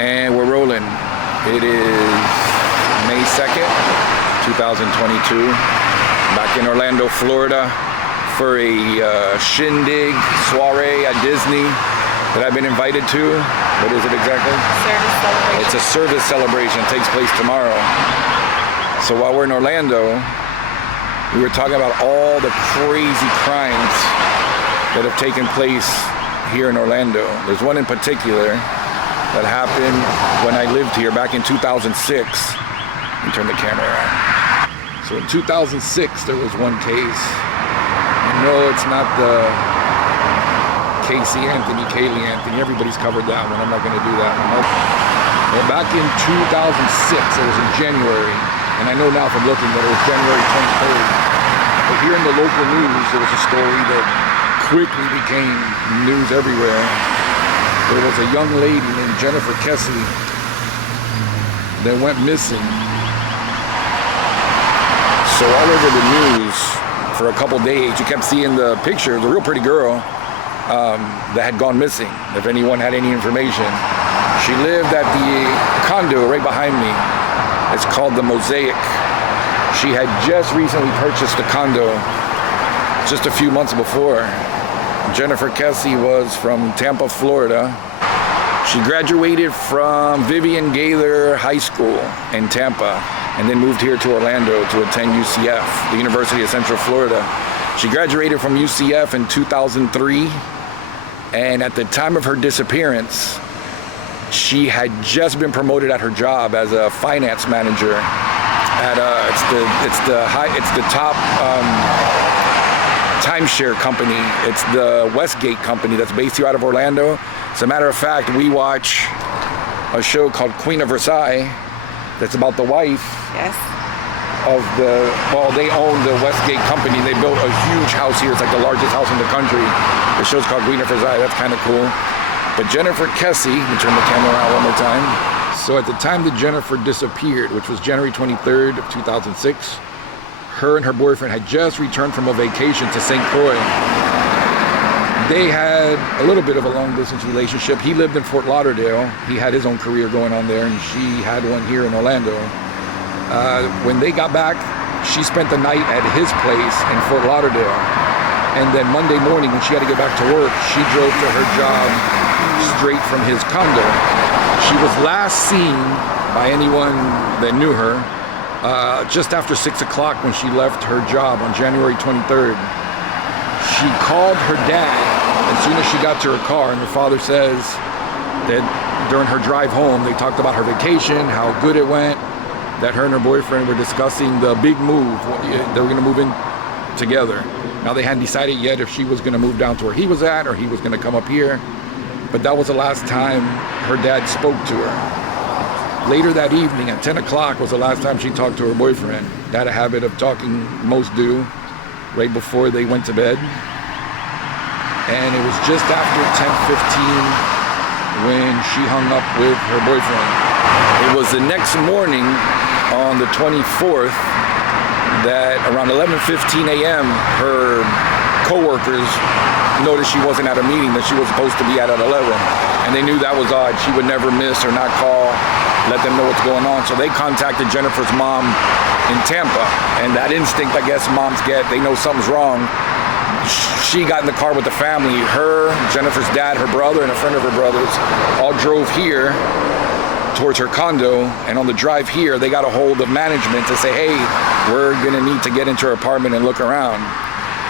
And we're rolling. It is May 2nd, 2022. Back in Orlando, Florida for a shindig soiree at Disney that I've been invited to. What is it exactly? Service celebration. It's a service celebration. It takes place tomorrow. So while we're in Orlando, we were talking about all the crazy crimes that have taken place here in Orlando. There's one in particular that happened when I lived here back in 2006. Let me turn the camera on. So in 2006, there was one case. No, it's not the Casey Anthony, Kaylee Anthony. Everybody's covered that one. I'm not going to do that one. Well, back in 2006, it was in January, and I know now from looking that it was January 23rd. But here in the local news, there was a story that quickly became news everywhere. There was a young lady named Jennifer Kesse that went missing. So all over the news for a couple days, you kept seeing the picture of a real pretty girl that had gone missing, if anyone had any information. She lived at the condo right behind me. It's called the Mosaic. She had just recently purchased a condo just a few months before. Jennifer Kesse was from Tampa, Florida. She graduated from Vivian Gaylor High School in Tampa and then moved here to Orlando to attend UCF, the University of Central Florida. She graduated from UCF in 2003, and at the time of her disappearance, she had just been promoted at her job as a finance manager at it's the top timeshare company. It's the Westgate company that's based here out of Orlando. As a matter of fact, we watch a show called Queen of Versailles that's about the wife of they own the Westgate company. They built a huge house here. It's like the largest house in the country. The show's called Queen of Versailles. That's kind of cool. But Jennifer Kesse, let me turn the camera around one more time. So at the time that Jennifer disappeared, which was January 23rd of 2006, her and her boyfriend had just returned from a vacation to St. Croix. They had a little bit of a long-distance relationship. He lived in Fort Lauderdale. He had his own career going on there, and she had one here in Orlando. When they got back, she spent the night at his place in Fort Lauderdale. And then Monday morning, when she had to get back to work, she drove to her job straight from his condo. She was last seen by anyone that knew her just after 6 o'clock when she left her job on January 23rd. She called her dad as soon as she got to her car, and her father says that during her drive home, they talked about her vacation, how good it went, that her and her boyfriend were discussing the big move. They were going to move in together. Now, they hadn't decided yet if she was going to move down to where he was at or he was going to come up here, but that was the last time her dad spoke to her. Later that evening at 10 o'clock was the last time she talked to her boyfriend. They had a habit of talking, most do, right before they went to bed. And it was just after 10:15 when she hung up with her boyfriend. It was the next morning on the 24th that around 11:15 a.m. her co-workers noticed she wasn't at a meeting that she was supposed to be at 11. And they knew that was odd. She would never miss or not call, let them know what's going on. So they contacted Jennifer's mom in Tampa. And that instinct, I guess, moms get, they know something's wrong. She got in the car with the family. Her, Jennifer's dad, her brother, and a friend of her brother's all drove here towards her condo. And on the drive here, they got a hold of management to say, hey, we're gonna need to get into her apartment and look around.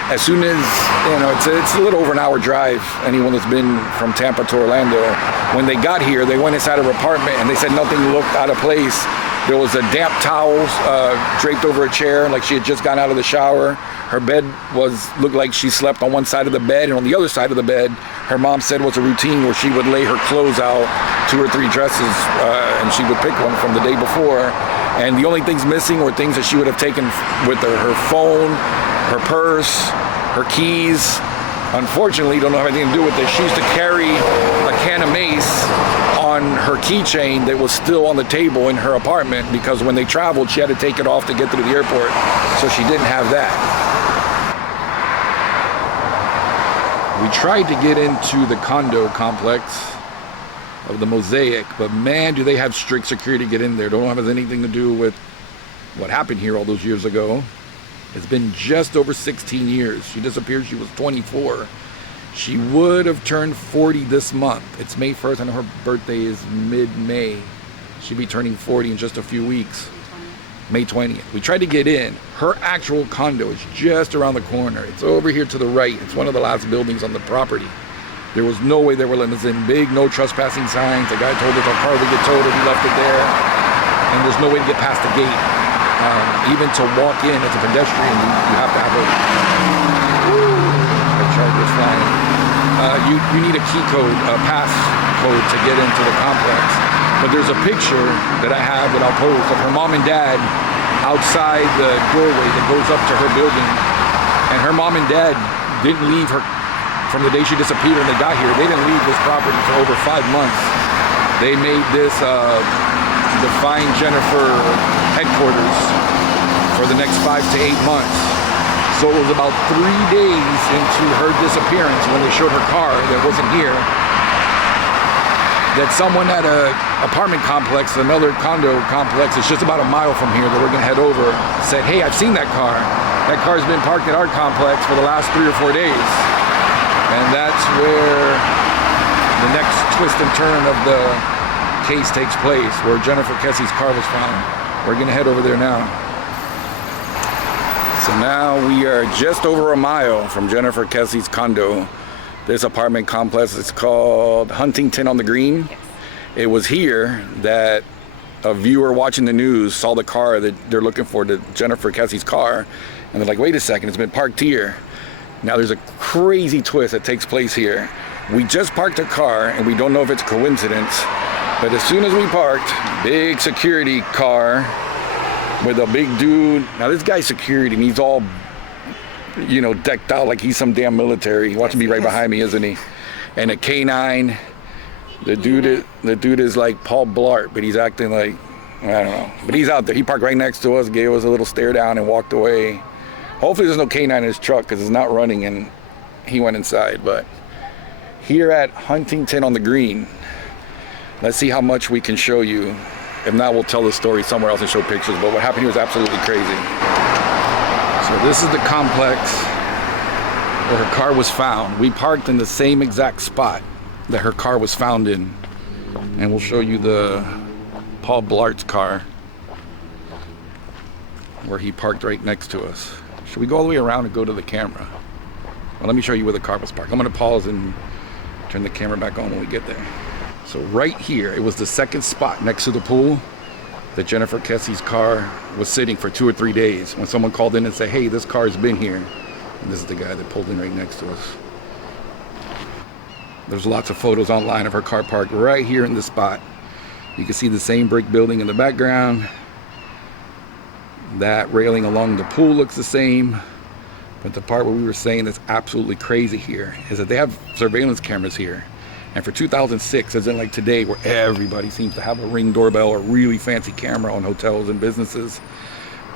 As soon as, it's a little over an hour drive, anyone that's been from Tampa to Orlando. When they got here, they went inside her apartment and they said nothing looked out of place. There was a damp towel draped over a chair, like she had just gotten out of the shower. Her bed looked like she slept on one side of the bed, and on the other side of the bed, her mom said was a routine where she would lay her clothes out, 2 or 3 dresses, and she would pick one from the day before. And the only things missing were things that she would have taken with her phone, her purse, her keys. Unfortunately, don't have anything to do with this. She used to carry a can of mace on her keychain that was still on the table in her apartment because when they traveled, she had to take it off to get through the airport, so she didn't have that. We tried to get into the condo complex of the mosaic. But man, do they have strict security to get in there. Don't have anything to do with what happened here all those years ago. It's been just over 16 years. She disappeared, she was 24. She would have turned 40 this month. It's May 1st, and her birthday is mid-May. She'll be turning 40 in just a few weeks. May 20th. We tried to get in. Her actual condo is just around the corner. It's over here to the right. It's one of the last buildings on the property. There was no way they were letting us in. Big no trespassing signs. The guy told us our car would get towed if we left it there. And there's no way to get past the gate. Even to walk in as a pedestrian, you have to have a charger's flying. You need a key code, a pass code to get into the complex. But there's a picture that I have that I'll post of her mom and dad outside the doorway that goes up to her building. And her mom and dad didn't leave her from the day she disappeared when they got here. They didn't leave this property for over 5 months. They made this the Find Jennifer headquarters for the next 5 to 8 months. So it was about 3 days into her disappearance when they showed her car that wasn't here, that someone at an apartment complex, another condo complex, it's just about a mile from here that we're gonna head over, said, hey, I've seen that car. That car's been parked at our complex for the last 3 or 4 days. And that's where the next twist and turn of the case takes place, where Jennifer Kesse's car was found. We're gonna head over there now. So now we are just over a mile from Jennifer Kesse's condo. This apartment complex is called Huntington on the Green. Yes. It was here that a viewer watching the news saw the car that they're looking for, the Jennifer Kesse's car, and they're like, wait a second, it's been parked here. Now there's a crazy twist that takes place here. We just parked a car, and we don't know if it's a coincidence, but as soon as we parked, big security car with a big dude. Now this guy's security, and he's all, you know, decked out like he's some damn military. Watch him be right behind me, isn't he? And a K9. The dude is like Paul Blart, but he's acting like, I don't know. But he's out there. He parked right next to us, gave us a little stare down, and walked away. Hopefully there's no K9 in his truck because it's not running, and he went inside. But here at Huntington on the Green, let's see how much we can show you. If not, we'll tell the story somewhere else and show pictures. But what happened here was absolutely crazy. So this is the complex where her car was found. We parked in the same exact spot that her car was found in. And we'll show you the Paul Blart's car where he parked right next to us. Should we go all the way around and go to the camera? Well, let me show you where the car was parked. I'm gonna pause and turn the camera back on when we get there. So right here, it was the second spot next to the pool that Jennifer Kesse's car was sitting for 2 or 3 days when someone called in and said, hey, this car's been here. And this is the guy that pulled in right next to us. There's lots of photos online of her car parked right here in this spot. You can see the same brick building in the background. That railing along the pool looks the same. But the part where we were saying that's absolutely crazy here is that they have surveillance cameras here. And for 2006, as in like today, where everybody seems to have a Ring doorbell or really fancy camera on hotels and businesses,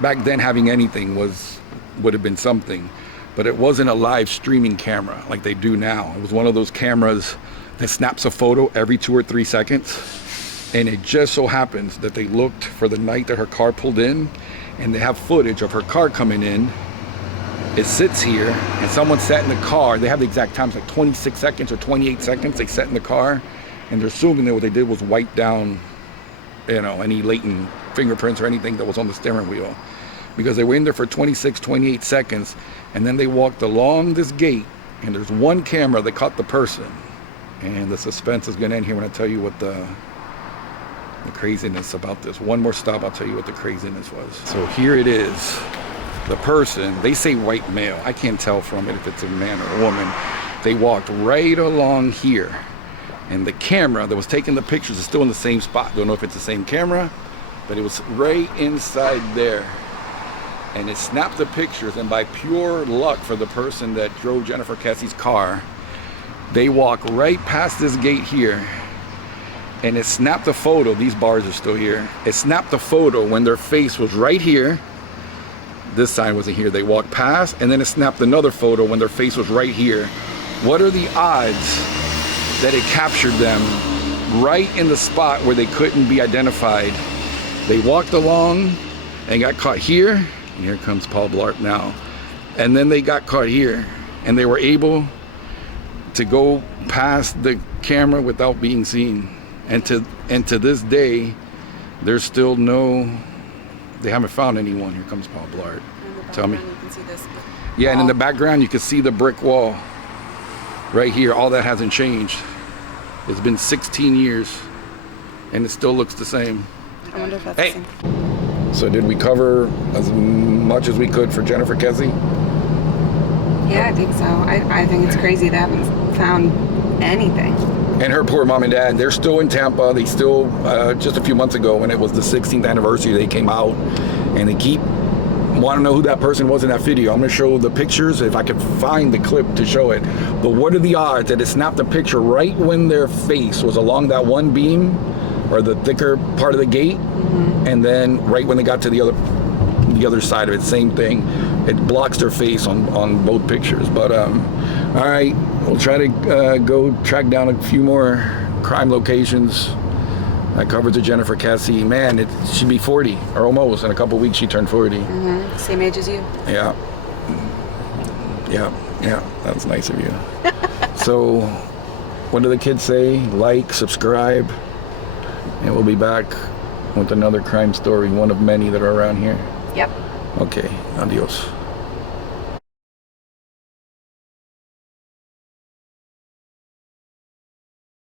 back then having anything would have been something. But it wasn't a live streaming camera like they do now. It was one of those cameras that snaps a photo every 2 or 3 seconds. And it just so happens that they looked for the night that her car pulled in, and they have footage of her car coming in. It sits here, and someone sat in the car. They have the exact times, like 26 seconds or 28 seconds. They sat in the car, and they're assuming that what they did was wipe down, you know, any latent fingerprints or anything that was on the steering wheel. Because they were in there for 26, 28 seconds, and then they walked along this gate, and there's one camera that caught the person. And the suspense is gonna end here when I tell you what the craziness about this. One more stop, I'll tell you what the craziness was. So here it is. The person, they say white male. I can't tell from it if it's a man or a woman. They walked right along here. And the camera that was taking the pictures is still in the same spot. Don't know if it's the same camera, but it was right inside there. And it snapped the pictures, and by pure luck for the person that drove Jennifer Kesse's car, they walk right past this gate here, and it snapped a photo. These bars are still here. It snapped a photo when their face was right here. This sign wasn't here. They walked past, and then it snapped another photo when their face was right here. What are the odds that it captured them right in the spot where they couldn't be identified. They walked along and got caught here. And here comes Paul Blart now. And then they got caught here, and they were able to go past the camera without being seen. And to this day, there's still they haven't found anyone. Here comes Paul Blart. Tell me. You can see this yeah, and in the background, you can see the brick wall right here. All that hasn't changed. It's been 16 years, and it still looks the same. I wonder if that's the same. So did we cover as much as we could for Jennifer Kesse? Yeah, I think so. I think it's crazy they haven't found anything. And her poor mom and dad, they're still in Tampa. They still, just a few months ago when it was the 16th anniversary, they came out and they keep wanting to know who that person was in that video. I'm gonna show the pictures if I can find the clip to show it. But what are the odds that it snapped a picture right when their face was along that one beam or the thicker part of the gate, and then right when they got to the other side of it, same thing. It blocks their face on both pictures. But all right, we'll try to go track down a few more crime locations. That covers the Jennifer Kesse. Man, she'd be 40 or almost. In a couple weeks, she turned 40. Same age as you. Yeah. That's nice of you. So, what do the kids say? Like, subscribe, and we'll be back with another crime story, one of many that are around here. Yep. Okay, adios.